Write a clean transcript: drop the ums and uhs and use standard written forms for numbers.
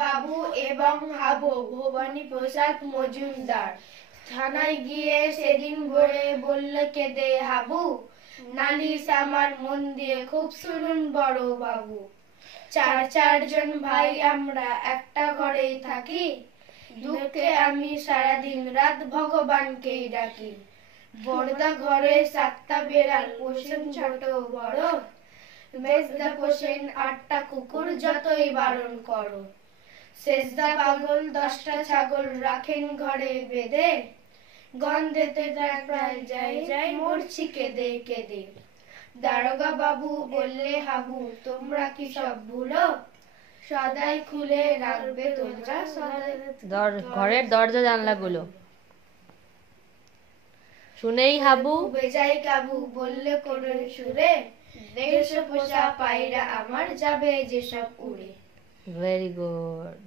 বাবু এবং হাবু ভবানী প্রসাদ মজুমদার। থানায় গিয়ে সেদিন ভোরে বললে কেঁদে হাবু, নালিশ আমার মন দিয়ে খুব শুনুন বড় বাবু। চারজন ভাই আমরা একটা ঘরেই থাকি, দুঃখে আমি সারাদিন রাত ভগবানকেই ডাকি। বড়দা ঘরে 7টা বেড়াল পোষেন ছোট বড়, মেজদা পোষেন 8টা কুকুর যতই বারণ করো। শেষদা পাগল 10টা ছাগল রাখেন ঘরে বেঁধে, গন্ধেতে প্রায় যাই মরছি কেঁদে কেঁদে। দারোগা বাবু বললে হাবু, তোমরা কি সব ভুলো, সদাই খুলে রাখবে তোমরা ঘরের দরজা জানলাগুলো। শুনেই হাবু বেজাই কাবু বললে করুণ সুরে, দেড়শো পোষা পায়রা আমার যাবে যেসব উড়ে। Very good.